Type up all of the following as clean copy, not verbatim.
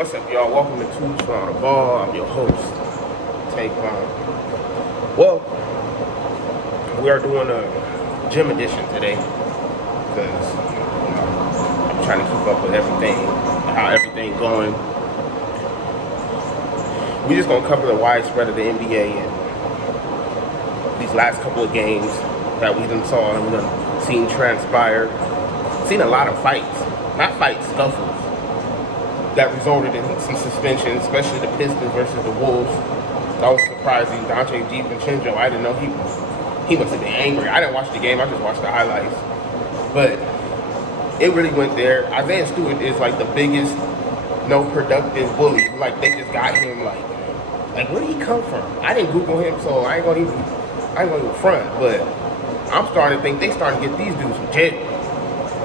What's up, y'all? Welcome to Tubes for the Ball. I'm your host, Take Well, we are doing a gym edition today because I'm trying to keep up with everything, how everything going. We just gonna cover the widespread of the NBA and these last couple of games that we done saw and we done seen transpire. Seen a lot of fights, not fights, scuffles that resulted in some suspension, especially the Pistons versus the Wolves. That was surprising. Dante DiVincenzo, I didn't know he must have been angry. I didn't watch the game, I just watched the highlights. But it really went there. Isaiah Stewart is like the biggest no productive bully. Like they just got him like where did he come from? I didn't Google him, so I ain't gonna even front, but I'm starting to think they starting to get these dudes from jail.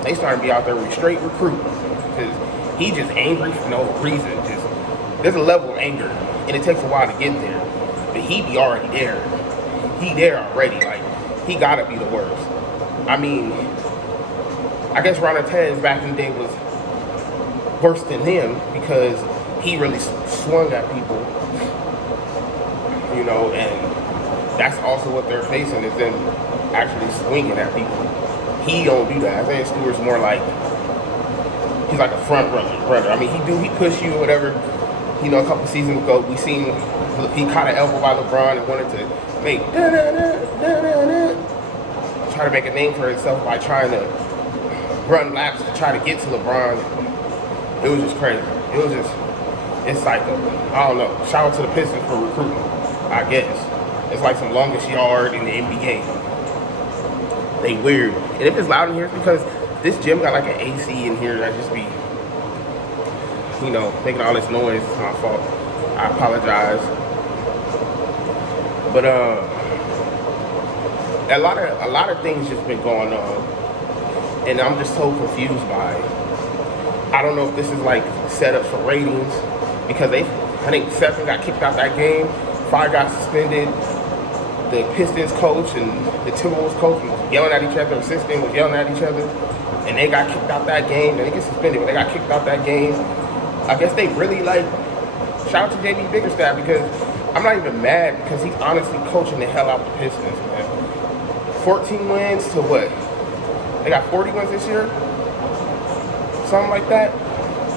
They starting to be out there with straight recruiting. Because he just angry for no reason. Just there's a level of anger, and it takes a while to get there. But he be already there. He there already. Like he gotta be the worst. I mean, I guess Ron Artest back in the day was worse than him because he really swung at people, and that's also what they're facing is them actually swinging at people. He don't do that. Isaiah Stewart's more like. He's like a front runner. I mean, he push you or whatever. A couple seasons ago, we seen he caught an elbow by LeBron and wanted to make try to make a name for himself by trying to run laps to try to get to LeBron. It was just crazy. It's psycho. I don't know. Shout out to the Pistons for recruiting. I guess it's like some longest yard in the NBA. They weird, and if it's loud in here, it's because this gym got like an AC in here that just be, making all this noise. It's my fault. I apologize. But a lot of things just been going on, and I'm just so confused by it. I don't know if this is like set up for ratings because I think 7 got kicked out that game, 5 got suspended. The Pistons coach and the Timberwolves coach was yelling at each other. Assistant was yelling at each other. And they got kicked out that game. They get suspended, but they got kicked out that game. I guess they really shout out to JB Bickerstaff because I'm not even mad because he's honestly coaching the hell out the Pistons, man. 14 wins to what? They got 40 wins this year? Something like that.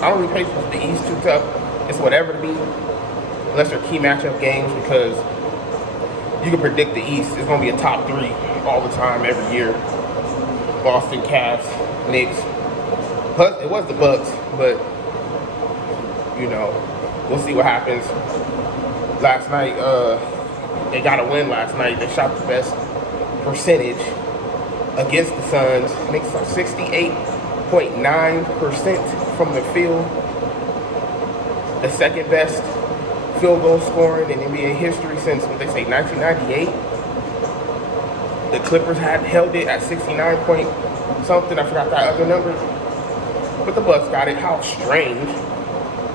I don't really pay for the East too tough. It's whatever to me. Unless they're key matchup games because you can predict the East. It's going to be a top 3 all the time, every year. Boston, Cavs, Knicks. Plus, it was the Bucks, but we'll see what happens. Last night, they got a win last night. They shot the best percentage against the Suns. Knicks are 68.9% from the field. The second best field goal scoring in NBA history since 1998. The Clippers had held it at 69 point something. I forgot that other number. But the Bucks got it. How strange.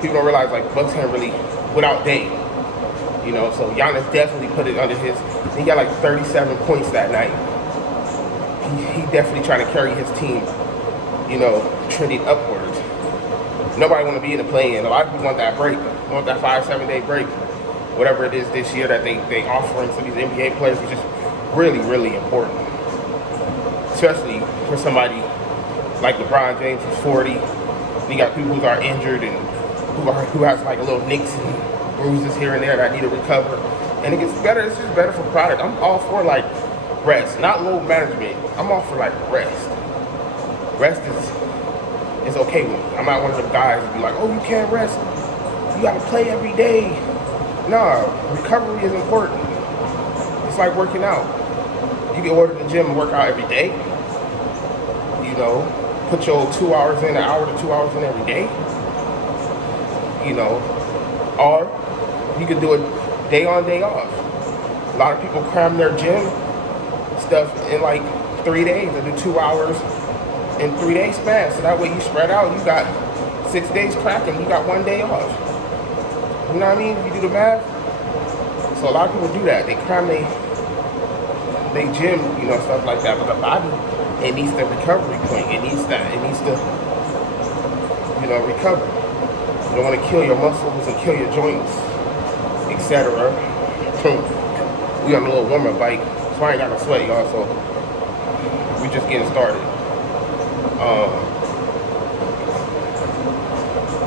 People don't realize Bucks can't really without Dame. So Giannis definitely put it under his. He got 37 points that night. He definitely trying to carry his team, trending upwards. Nobody want to be in the play-in. A lot of people want that break. Want that 5-7 day break. Whatever it is this year that they offering to these NBA players, which is really, really important. Especially for somebody like LeBron James who's 40. You got people who are injured and who has a little nicks and bruises here and there that need to recover. And it gets better. It's just better for product. I'm all for rest, not load management. I'm all for rest. Rest is okay with me. I'm not one of them guys who be like, oh, you can't rest. You gotta play every day. Nah, recovery is important. It's like working out. You can order the gym and work out every day. Put your 2 hours in, an hour to 2 hours in every day. Or you can do it day on, day off. A lot of people cram their gym stuff in 3 days. They do 2 hours in 3 days span. So that way you spread out. You got 6 days cracking. You got 1 day off. You know what I mean? If you do the math. So a lot of people do that. They cram they gym, stuff like that. But the body, it needs the recovery point. It needs to, recover. You don't want to kill your muscles and kill your joints, etc. We on a little warmer bike, so I ain't got no sweat, y'all. So we just getting started.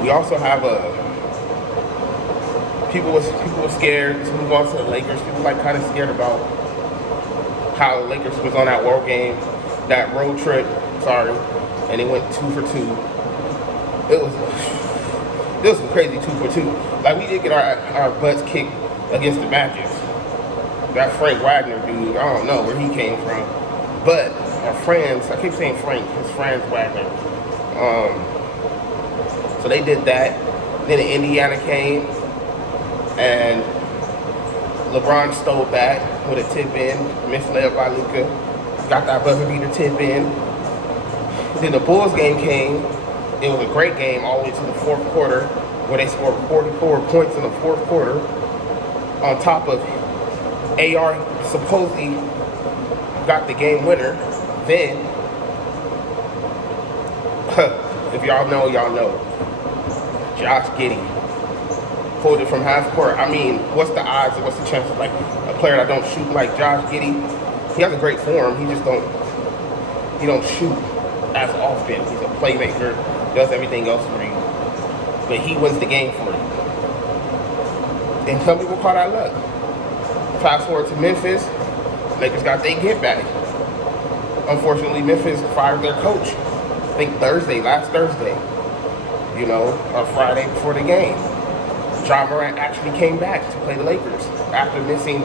We also have people were scared. Let's move on to the Lakers. People like kind of scared about how the Lakers was on that that road trip. Sorry, and they went 2 for 2. It was some crazy 2 for 2. Like, we did get our butts kicked against the Magic. That Frank Wagner dude, I don't know where he came from, but our friends, I keep saying Frank, his friends Wagner. So they did that. Then Indiana came, and LeBron stole back with a tip in, missed layup by Luka, got that buzzer beater tip in. Then the Bulls game came. It was a great game all the way to the fourth quarter, where they scored 44 points in the fourth quarter, on top of AR supposedly got the game winner. Then, if y'all know, y'all know. Josh Giddey pulled it from half court. I mean, what's the odds and what's the chances? Like, a player that don't shoot like Josh Giddey, he has a great form. He just don't shoot as often. He's a playmaker, does everything else for you. But he wins the game for you. And some people call that luck. Fast forward to Memphis, Lakers got their get back. Unfortunately, Memphis fired their coach. I think last Thursday, or Friday before the game. Ja Morant actually came back to play the Lakers after missing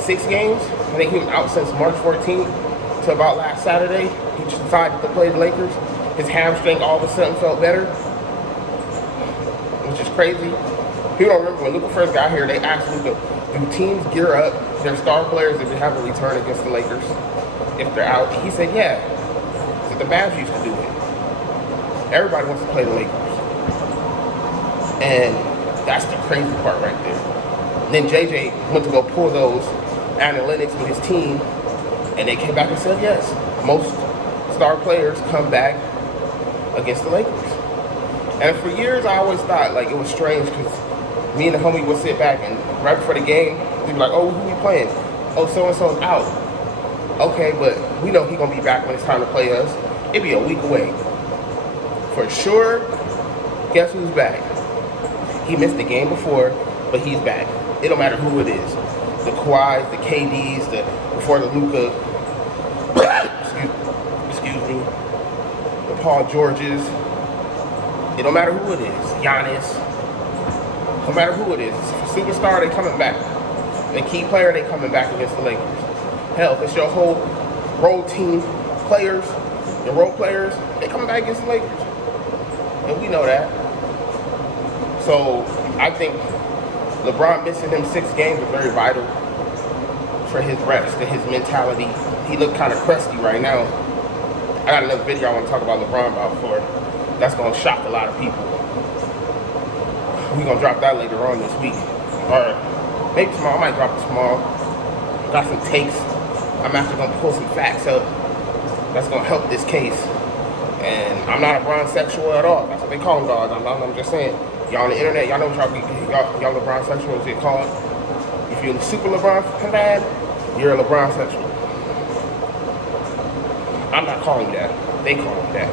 6 games. I think he was out since March 14th to about last Saturday. He just decided to play the Lakers. His hamstring all of a sudden felt better, which is crazy. People don't remember when Luka first got here, they asked Luka, do teams gear up their star players if they have a return against the Lakers if they're out? He said, yeah. So the Mavs used to do it. Everybody wants to play the Lakers. And that's the crazy part right there. Then JJ went to go pull those analytics with his team, and they came back and said, yes, most star players come back against the Lakers. And for years, I always thought, like, it was strange because me and the homie would sit back and right before the game, we'd be like, oh, who we playing? Oh, so-and-so's out. Okay, but we know he's going to be back when it's time to play us. It'd be a week away. For sure, guess who's back? He missed the game before, but he's back. It don't matter who it is. The Kawhis, the KDs, before the Luka, excuse me, the Paul Georges. It don't matter who it is. Giannis. No matter who it is. If a superstar, they coming back. The key player, they coming back against the Lakers. Hell, if it's your whole role team players, your role players, they coming back against the Lakers. And we know that. So I think LeBron missing them 6 games is very vital for his rest and his mentality. He looked kind of crusty right now. I got another video I want to talk about LeBron about for. That's going to shock a lot of people. We're going to drop that later on this week. Or maybe tomorrow. I might drop it tomorrow. Got some takes. I'm actually going to pull some facts up that's going to help this case. And I'm not a Bron sexual at all. That's what they call them, dogs. I'm just saying. Y'all on the internet, y'all know what y'all LeBron sexuals get called. If you're a super LeBron fan, you're a LeBron sexual. I'm not calling you that. They call me that.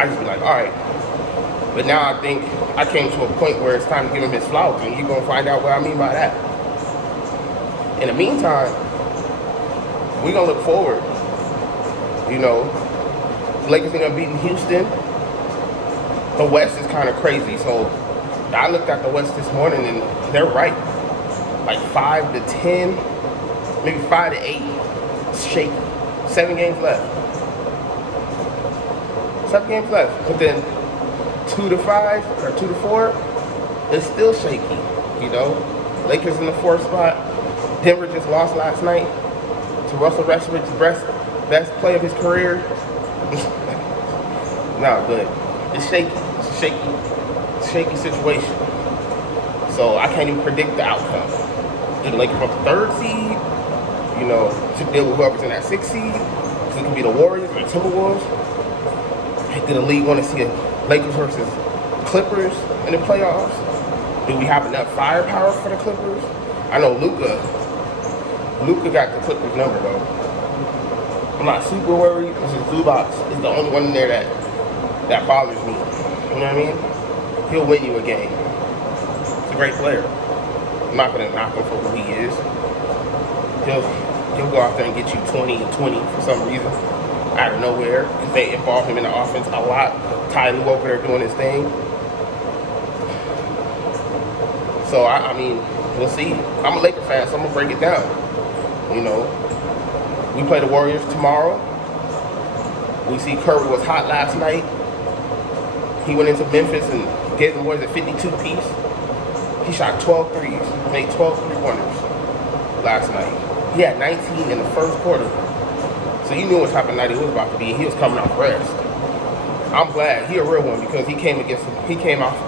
I just be like, all right. But now I think I came to a point where it's time to give him his flowers, and you're going to find out what I mean by that. In the meantime, we're going to look forward. The Lakers are going to beat Houston. The West is kind of crazy, so I looked at the West this morning, and they're right. Like 5 to 10, maybe 5 to 8, it's shaky. 7 games left. 7 games left. But then 2 to 5 or 2 to 4, it's still shaky. Lakers in the 4th spot. Denver just lost last night to Russell Westbrook's best play of his career. No, but it's shaky. It's a shaky situation. So I can't even predict the outcome. Do the Lakers want the 3rd seed? To deal with whoever's in that 6th seed? Because it could be the Warriors or the Timberwolves. Do the league want to see a Lakers versus Clippers in the playoffs? Do we have enough firepower for the Clippers? I know Luka got the Clippers number though. I'm not super worried because Zubac is the only one in there that bothers me. You know what I mean? He'll win you a game. He's a great player. I'm not gonna knock him for who he is. He'll go out there and get you 20 and 20 for some reason out of nowhere because they involve him in the offense a lot. Ty Lue over there doing his thing. So I mean, we'll see. I'm a Laker fan, so I'm gonna break it down. You know, we play the Warriors tomorrow. We see Curry was hot last night. He went into Memphis and gave them Warriors a 52 piece. He shot 12 threes, made 12 3-pointers last night. He had 19 in the first quarter. So you knew what type of night it was about to be. He was coming off rest. I'm glad he a real one because he came off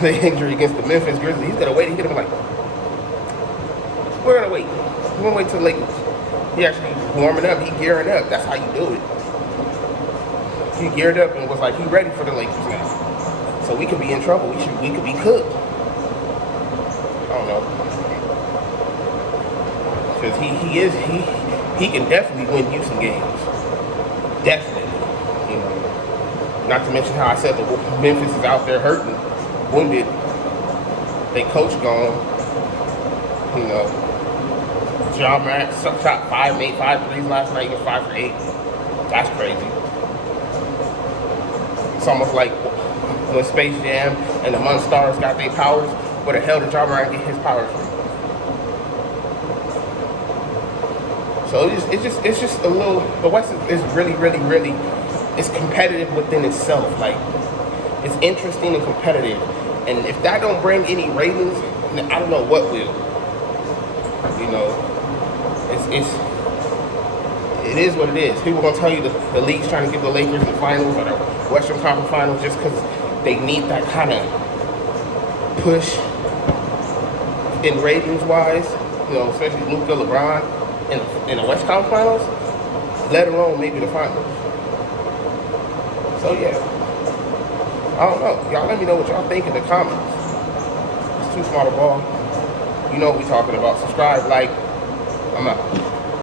the injury against the Memphis Grizzlies. He's gonna wait. He's gonna be like, we're gonna wait. We're gonna wait till the Lakers. He actually warming up. He gearing up. That's how you do it. He geared up and was like, he ready for the Lakers now. So we could be in trouble. We could be cooked. I don't know. Because he can definitely win you some games. Definitely. You know. Not to mention how I said the Memphis is out there hurting, wounded. They coach gone. You know. John Morant shot 5 threes last night. He was 5 for 8. That's crazy. It's almost like when Space Jam and the Monstars got their powers. Where the hell did John Morant get his powers from? So it's just a little. The West is really, it's competitive within itself. Like, it's interesting and competitive. And if that don't bring any ratings, I don't know what will. You know, it is what it is. People gonna tell you the league's trying to give the Lakers the finals or the Western Conference Finals just because they need that kind of push in ratings wise. You know, especially Luka, LeBron in the West Conference Finals, let alone maybe the finals. So yeah, I don't know. Y'all let me know what y'all think in the comments. It's too small a ball. You know what we talking about. Subscribe, like. I'm out.